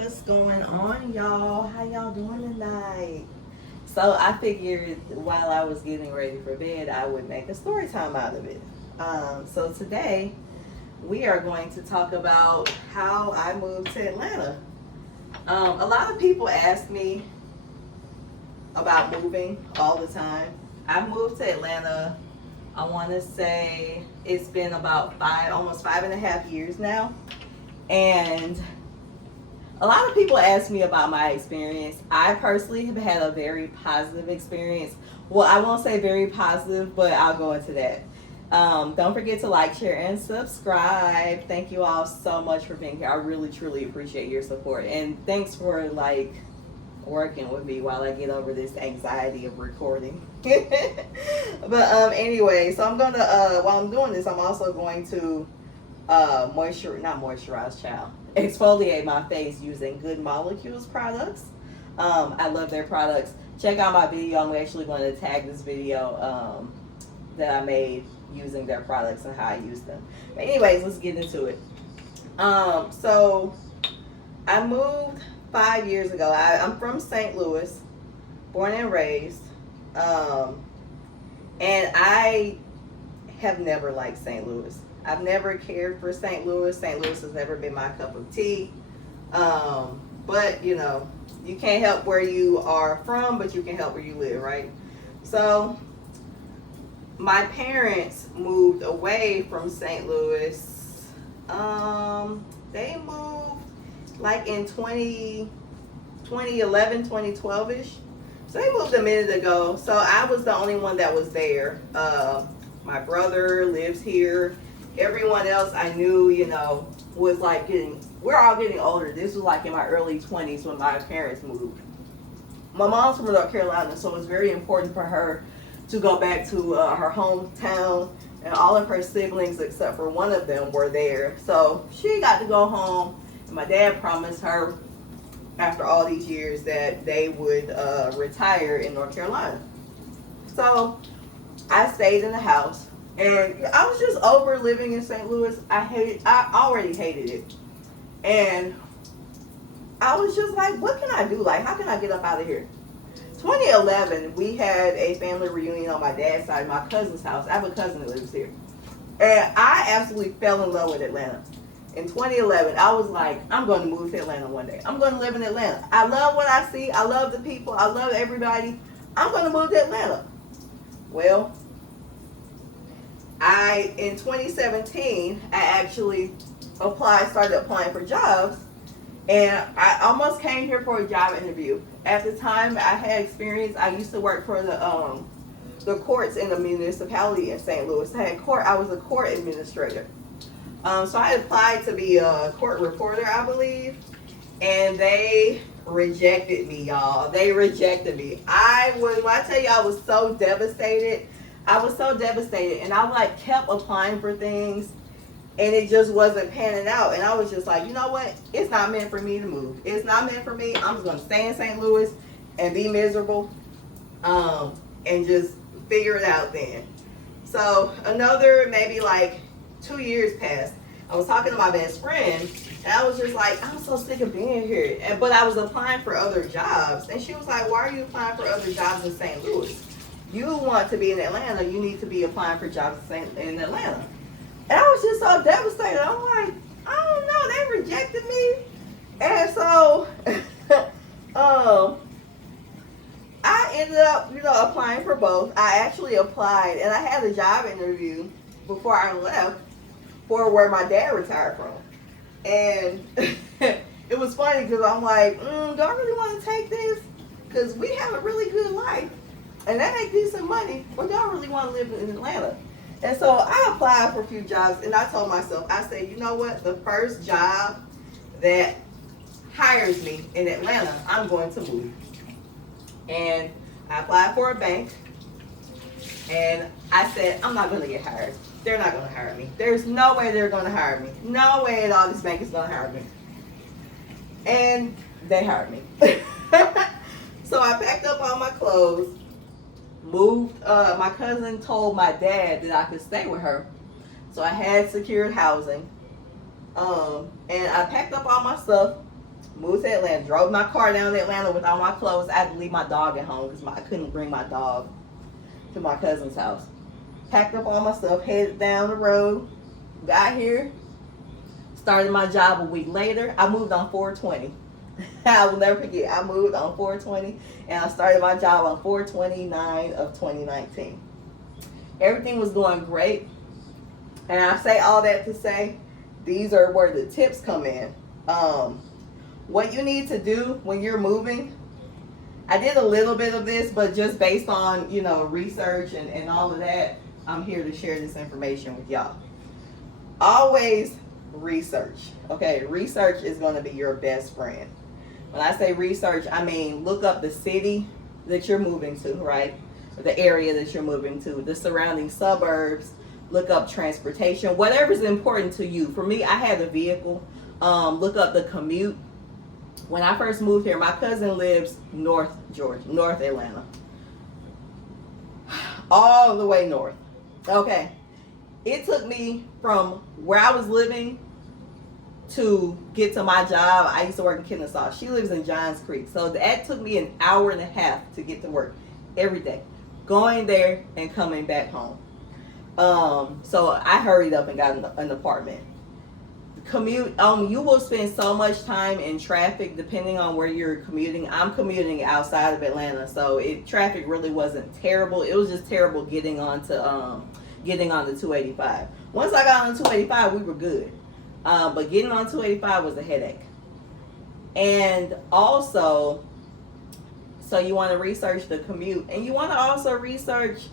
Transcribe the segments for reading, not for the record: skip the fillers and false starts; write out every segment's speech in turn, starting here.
What's going on, y'all? How y'all doing tonight? So I figured while I was getting ready for bed, I would make a story time out of it. So today we are going to talk about how I moved to Atlanta. A lot of people ask me about moving all the time. I moved to Atlanta. I want to say it's been about almost 5.5 years now, and a lot of people ask me about my experience. I personally have had a very positive experience. Well, I won't say very positive, but I'll go into that. Don't forget to like, share, and subscribe. Thank you all so much for being here. I really, truly appreciate your support. And thanks for working with me while I get over this anxiety of recording. But anyway, so I'm gonna while I'm doing this, I'm also going to exfoliate my face using Good Molecules products. I love their products. Check out my video. I'm actually going to tag this video that I made using their products and how I use them. But anyways, let's get into it. So I moved 5 years ago. I'm from St. Louis, born and raised, and I have never liked St. Louis. I've never cared for St. Louis. St. Louis has never been my cup of tea. But you know, you can't help where you are from, but you can help where you live, right? So my parents moved away from St. Louis. They moved like in 2011, 2012-ish. So they moved a minute ago. So I was the only one that was there. My brother lives here. Everyone else I knew, was like we're all getting older. This was like in my early 20s when my parents moved. My mom's from North Carolina, so it was very important for her to go back to her hometown, and all of her siblings except for one of them were there. So she got to go home, and my dad promised her after all these years that they would retire in North Carolina. So I stayed in the house. And I was just over living in St. Louis. I already hated it. And I was just like, what can I do? Like, how can I get up out of here? 2011, we had a family reunion on my dad's side, my cousin's house. I have a cousin that lives here. And I absolutely fell in love with Atlanta. In 2011, I was like, I'm going to move to Atlanta one day. I'm going to live in Atlanta. I love what I see. I love the people. I love everybody. I'm going to move to Atlanta. Well, in 2017, I actually started applying for jobs, and I almost came here for a job interview. At the time, I had experience. I used to work for the courts in the municipality in St. Louis. I was a court administrator. So I applied to be a court reporter, I believe, and they rejected me, y'all. They rejected me. When I tell you I was so devastated. I was so devastated, and I kept applying for things, and it just wasn't panning out. And I was just like, you know what? It's not meant for me to move. It's not meant for me. I'm just gonna stay in St. Louis and be miserable, and just figure it out then. So another maybe 2 years passed. I was talking to my best friend, and I was just like, I'm so sick of being here. But I was applying for other jobs, and she was like, why are you applying for other jobs in St. Louis? You want to be in Atlanta, you need to be applying for jobs in Atlanta. And I was just so devastated. I'm like, I don't know, they rejected me. And so I ended up, applying for both. I actually applied, and I had a job interview before I left for where my dad retired from. And it was funny because I'm like, do I really want to take this? Because we have a really good life. And they make decent money, but they don't really want to live in Atlanta. And so I applied for a few jobs, and I told myself, I said, you know what? The first job that hires me in Atlanta, I'm going to move. And I applied for a bank, and I said, I'm not going to get hired. They're not going to hire me. There's no way they're going to hire me. No way at all this bank is going to hire me. And they hired me. So I packed up all my clothes, moved. My cousin told my dad that I could stay with her, so I had secured housing. And I packed up all my stuff, Moved to Atlanta, drove my car down to Atlanta with all my clothes. I had to leave my dog at home because I couldn't bring my dog to my cousin's house. Packed up all my stuff, headed down the road, got here, started my job a week later. I moved on 4/20. I will never forget. I moved on 4/20 and I started my job on 4/29 of 2019. Everything was going great. And I say all that to say, these are where the tips come in. What you need to do when you're moving, I did a little bit of this, but just based on, research and all of that, I'm here to share this information with y'all. Always research. Okay, research is going to be your best friend. When I say research, I mean look up the city that you're moving to, right? Or the area that you're moving to, the surrounding suburbs. Look up transportation, whatever's important to you. For me, I had a vehicle. Look up the commute. When I first moved here, my cousin lives North Georgia, North Atlanta. All the way north. Okay. It took me from where I was living to get to my job. I used to work in Kennesaw. She lives in Johns Creek. So that took me an hour and a half to get to work every day. Going there and coming back home. So I hurried up and got an apartment. Commute, you will spend so much time in traffic depending on where you're commuting. I'm commuting outside of Atlanta, so traffic really wasn't terrible. It was just terrible getting on the 285. Once I got on the 285, we were good. But getting on 285 was a headache. And also, so you want to research the commute, and you want to also research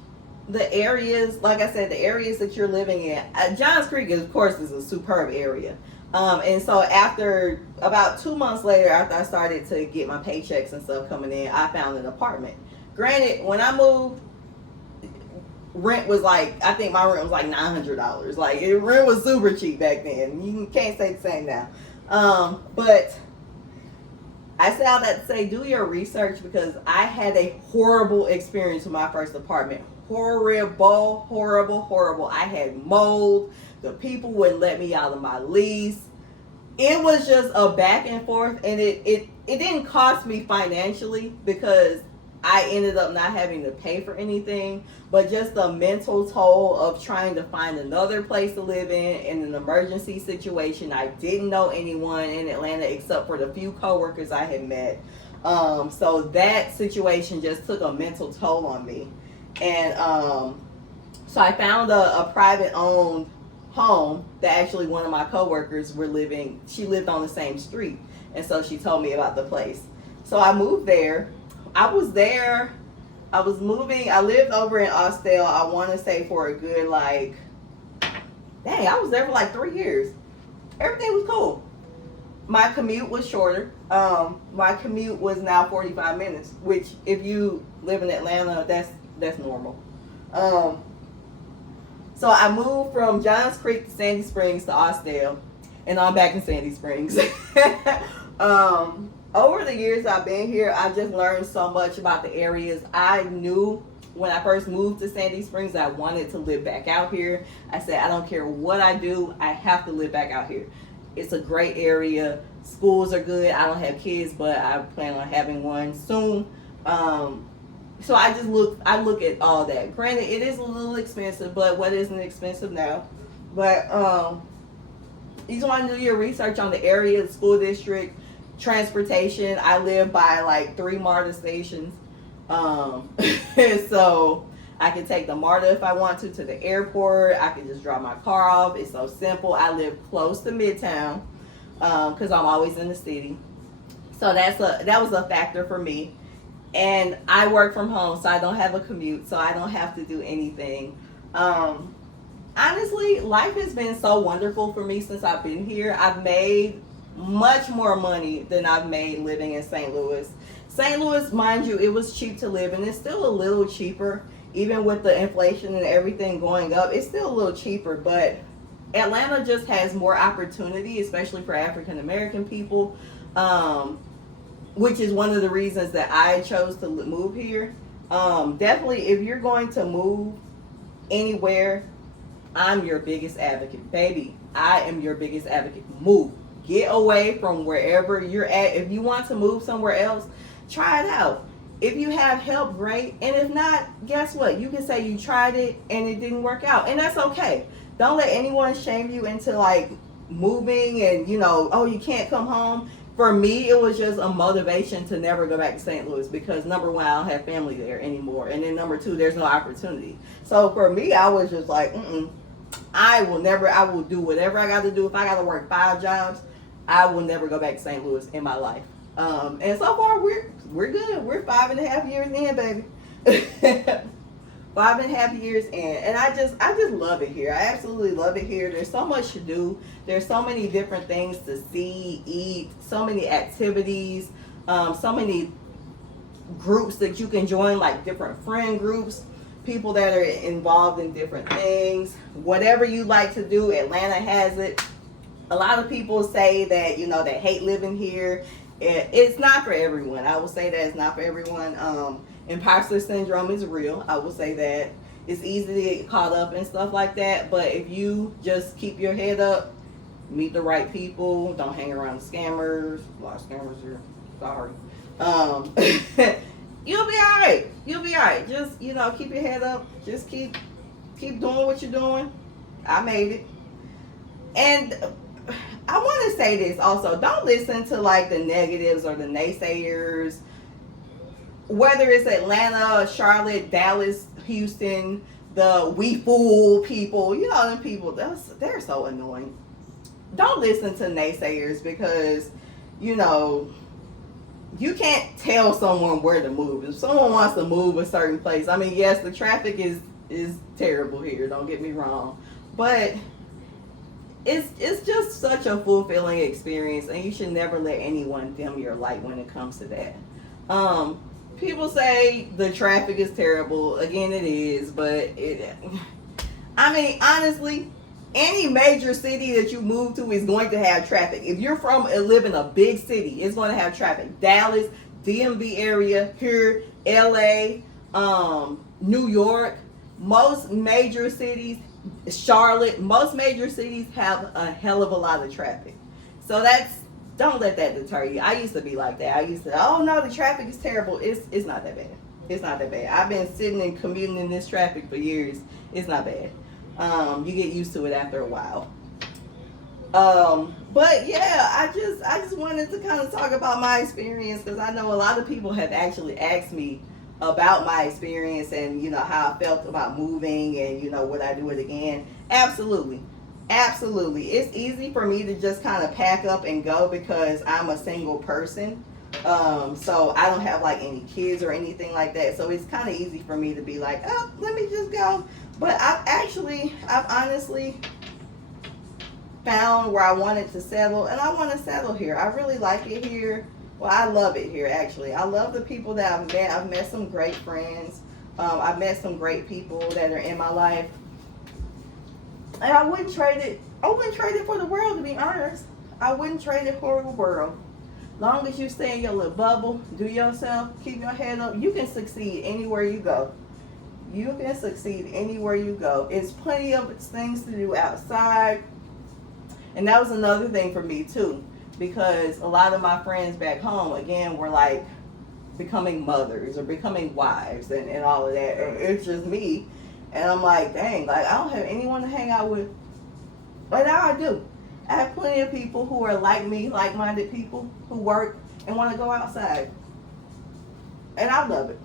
the areas, like I said, the areas that you're living in. Johns Creek, of course, is a superb area. And so after about 2 months later, after I started to get my paychecks and stuff coming in, I found an apartment. Granted, when I moved, rent was I think my rent was like $900. Rent was super cheap back then. You can't say the same now. But I say all that to say, do your research, because I had a horrible experience with my first apartment. Horrible. I had mold. The people wouldn't let me out of my lease. It was just a back and forth, and it didn't cost me financially because I ended up not having to pay for anything, but just the mental toll of trying to find another place to live in an emergency situation. I didn't know anyone in Atlanta except for the few coworkers I had met. So that situation just took a mental toll on me. And so I found a private owned home that actually one of my coworkers she lived on the same street. And so she told me about the place. So I moved there. I lived over in Austell, I want to say for a good I was there for 3 years. Everything was cool. My commute was shorter. My commute was now 45 minutes, which if you live in Atlanta, that's normal. So I moved from Johns Creek to Sandy Springs to Austell, and I'm back in Sandy Springs. Over the years I've been here, I just learned so much about the areas. I knew when I first moved to Sandy Springs I wanted to live back out here. I said, I don't care what I do, I have to live back out here. It's a great area. Schools are good. I don't have kids, but I plan on having one soon. So I look at all that. Granted, it is a little expensive, but what isn't expensive now? But you just want to do your research on the area, the school district, transportation. I live by 3 MARTA stations. So I can take the MARTA if I want to the airport. I can just drop my car off. It's so simple. I live close to Midtown because I'm always in the city. So that was a factor for me. And I work from home, so I don't have a commute, so I don't have to do anything. Honestly, life has been so wonderful for me since I've been here. I've made much more money than I've made living in St. Louis. St. Louis, mind you, it was cheap to live, and it's still a little cheaper. Even with the inflation and everything going up, it's still a little cheaper. But Atlanta just has more opportunity, especially for African American people, which is one of the reasons that I chose to move here. Definitely, if you're going to move anywhere, I'm your biggest advocate. Baby, I am your biggest advocate. Move. get away from wherever you're at. If you want to move somewhere else, try it out. If you have help, great. And if not, guess what? You can say you tried it and it didn't work out. And that's okay. Don't let anyone shame you into like moving and, oh, you can't come home. For me, it was just a motivation to never go back to St. Louis because number one, I don't have family there anymore. And then number two, there's no opportunity. So for me, I was just like, I will do whatever I got to do. If I got to work 5 jobs, I will never go back to St. Louis in my life. And so far, we're good. We're 5.5 years in, baby. 5.5 years in, and I just love it here. I absolutely love it here. There's so much to do. There's so many different things to see, eat, so many activities, so many groups that you can join, like different friend groups, people that are involved in different things. Whatever you like to do, Atlanta has it. A lot of people say that, they hate living here. It's not for everyone. I will say that it's not for everyone. Imposter syndrome is real. I will say that. It's easy to get caught up in stuff like that. But if you just keep your head up, meet the right people, don't hang around scammers. A lot of scammers here. Sorry. You'll be all right. You'll be all right. Just, keep your head up. Just keep doing what you're doing. I made it. And I want to say this also. Don't listen to like the negatives or the naysayers. Whether it's Atlanta, Charlotte, Dallas, Houston, the we fool people, them people, they're so annoying. Don't listen to naysayers because, you can't tell someone where to move. If someone wants to move a certain place, I mean, yes, the traffic is terrible here, don't get me wrong. But it's just such a fulfilling experience, and you should never let anyone dim your light when it comes to that. People say the traffic is terrible. Again, it is, but honestly, any major city that you move to is going to have traffic. If you're live in a big city, it's going to have traffic. Dallas, DMV area, here, LA, New York, most major cities, Charlotte, most major cities have a hell of a lot of traffic. So don't let that deter you. I used to be like that. I used to, oh no, the traffic is terrible. It's not that bad. It's not that bad. I've been sitting and commuting in this traffic for years. It's not bad. You get used to it after a while. But yeah, I just wanted to kind of talk about my experience because I know a lot of people have actually asked me about my experience and how I felt about moving and would I do it again. Absolutely. It's easy for me to just kind of pack up and go because I'm a single person. So I don't have like any kids or anything like that. So it's kind of easy for me to be like, oh, let me just go. But I've honestly found where I wanted to settle, and I want to settle here. I really like it here. Well, I love it here, actually. I love the people that I've met. I've met some great friends. I've met some great people that are in my life. And I wouldn't trade it for the world, to be honest. I wouldn't trade it for the world. Long as you stay in your little bubble, do yourself, keep your head up, you can succeed anywhere you go. You can succeed anywhere you go. It's plenty of things to do outside. And that was another thing for me too, because a lot of my friends back home, again, were like becoming mothers or becoming wives and all of that. And it's just me. And I'm like, dang, like I don't have anyone to hang out with. But now I do. I have plenty of people who are like me, like-minded people who work and want to go outside. And I love it.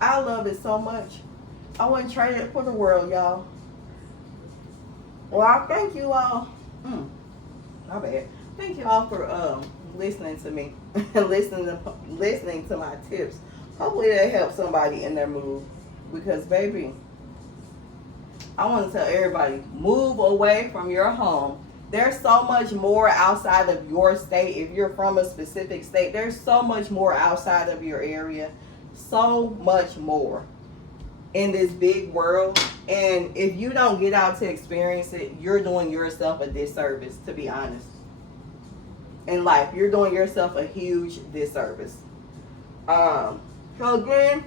I love it so much. I wouldn't trade it for the world, y'all. Well, I thank you all. My bad. Thank you all for listening to me and listening to my tips. Hopefully that helps somebody in their move. Because, baby, I want to tell everybody, move away from your home. There's so much more outside of your state. If you're from a specific state, there's so much more outside of your area. So much more in this big world. And if you don't get out to experience it, you're doing yourself a disservice, to be honest. In life, you're doing yourself a huge disservice. So again,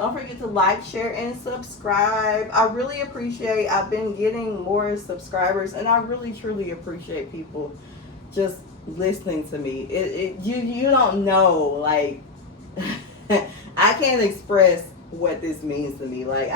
Don't forget to like, share, and subscribe. I really appreciate, I've been getting more subscribers, and I really truly appreciate people just listening to me. You don't know, like, I can't express what this means to me. Like,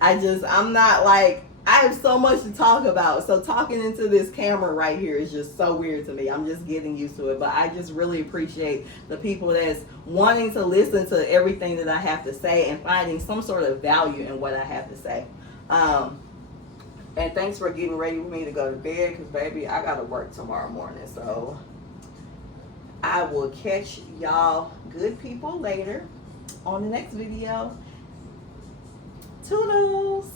I'm not like, I have so much to talk about. So talking into this camera right here is just so weird to me. I'm just getting used to it. But I just really appreciate the people that's wanting to listen to everything that I have to say and finding some sort of value in what I have to say. And thanks for getting ready with me to go to bed, because baby, I gotta work tomorrow morning. So I will catch y'all good people later on the next video. Toodles!